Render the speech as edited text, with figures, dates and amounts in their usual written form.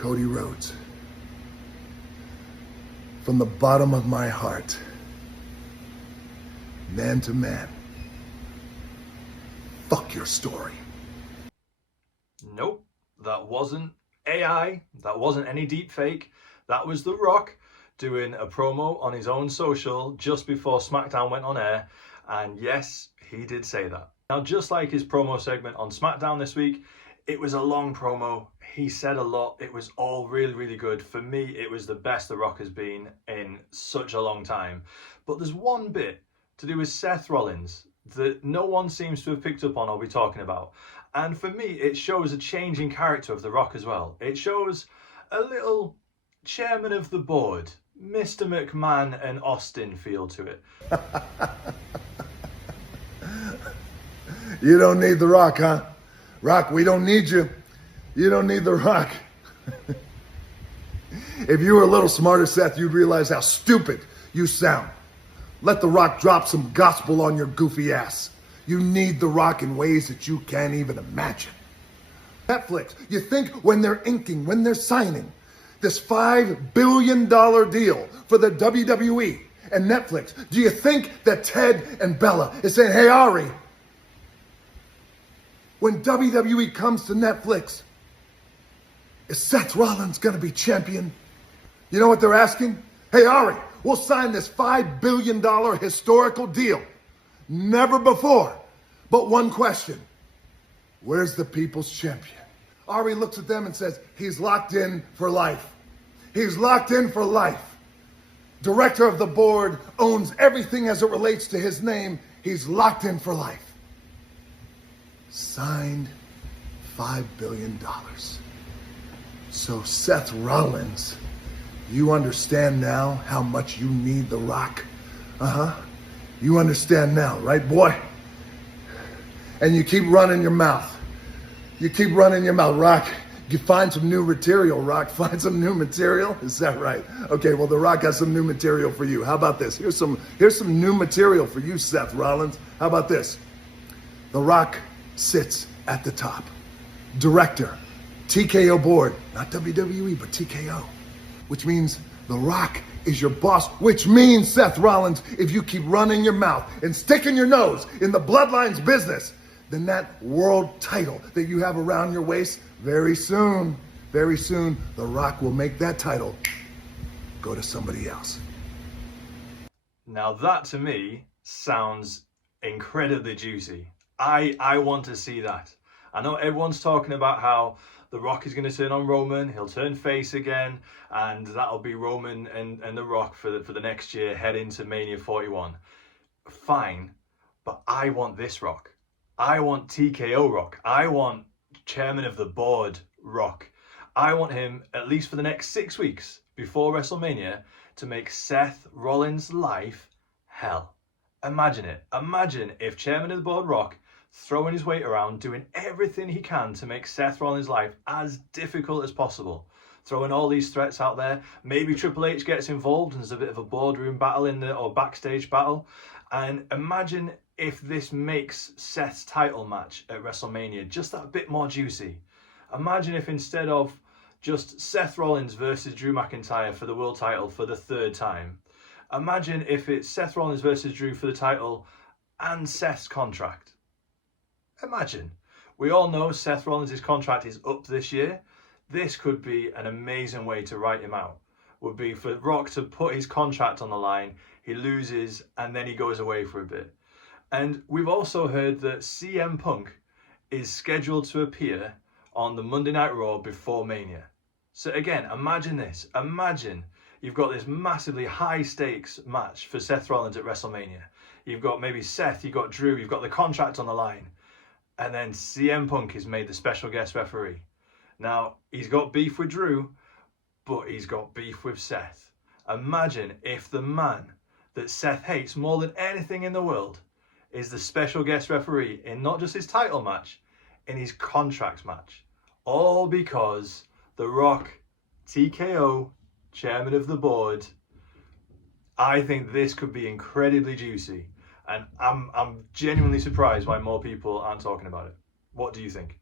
Cody Rhodes, from the bottom of my heart, man to man, fuck your story. Nope, that wasn't AI, that wasn't any deep fake. That was The Rock doing a promo on his own social just before Smackdown went on air. And yes, he did say that. Now, just like his promo segment on Smackdown this week, it was a long promo. He said a lot. It was all really, really good. For me, it was the best The Rock has been in such a long time. But there's one bit to do with Seth Rollins that no one seems to have picked up on or be talking about. And for me, it shows a change in character of The Rock as well. It shows a little chairman of the board, Mr McMahon and Austin feel to it. You don't need The Rock, huh? Rock, we don't need you. You don't need The Rock. If you were a little smarter, Seth, you'd realize how stupid you sound. Let The Rock drop some gospel on your goofy ass. You need The Rock in ways that you can't even imagine. Netflix, you think when they're inking, when they're signing this $5 billion deal for the WWE and Netflix, do you think that Ted and Bella is saying, hey, Ari, when WWE comes to Netflix, is Seth Rollins going to be champion? You know what they're asking? Hey, Ari, we'll sign this $5 billion historical deal. Never before. But one question. Where's the people's champion? Ari looks at them and says, he's locked in for life. He's locked in for life. Director of the board owns everything as it relates to his name. He's locked in for life. Signed $5 billion. So Seth Rollins, you understand now how much you need The Rock? You understand now, right, boy? And you keep running your mouth. You keep running your mouth, Rock. You find some new material, Rock. Find some new material. Is that right? Okay, well, The Rock has some new material for you. How about this? Here's some new material for you, Seth Rollins. How about this? The Rock sits at the top. Director, TKO board, not WWE, but TKO, which means The Rock is your boss, which means, Seth Rollins, if you keep running your mouth and sticking your nose in the Bloodlines business, then that world title that you have around your waist, very soon, The Rock will make that title go to somebody else. Now that to me sounds incredibly juicy. I want to see that. I know everyone's talking about how The Rock is going to turn on Roman, he'll turn face again, and that'll be Roman and The Rock for the next year, head into Mania 41. Fine, but I want this Rock. I want TKO Rock. I want Chairman of the Board Rock. I want him, at least for the next 6 weeks before WrestleMania, to make Seth Rollins' life hell. Imagine it. Imagine if Chairman of the Board Rock throwing his weight around, doing everything he can to make Seth Rollins' life as difficult as possible. Throwing all these threats out there. Maybe Triple H gets involved and there's a bit of a boardroom battle or backstage battle. And imagine if this makes Seth's title match at WrestleMania just that bit more juicy. Imagine if instead of just Seth Rollins versus Drew McIntyre for the world title for the 3rd time, imagine if it's Seth Rollins versus Drew for the title and Seth's contract. Imagine. We all know Seth Rollins' contract is up this year. This could be an amazing way to write him out. Would be for Rock to put his contract on the line, he loses, and then he goes away for a bit. And we've also heard that CM Punk is scheduled to appear on the Monday Night Raw before Mania. So again, imagine this. Imagine you've got this massively high stakes match for Seth Rollins at WrestleMania. You've got maybe Seth, you've got Drew, you've got the contract on the line. And then CM Punk is made the special guest referee. Now, he's got beef with Drew, but he's got beef with Seth. Imagine if the man that Seth hates more than anything in the world is the special guest referee in not just his title match, in his contract match. All because The Rock, TKO, chairman of the board. I think this could be incredibly juicy. And I'm genuinely surprised why more people aren't talking about it. What do you think?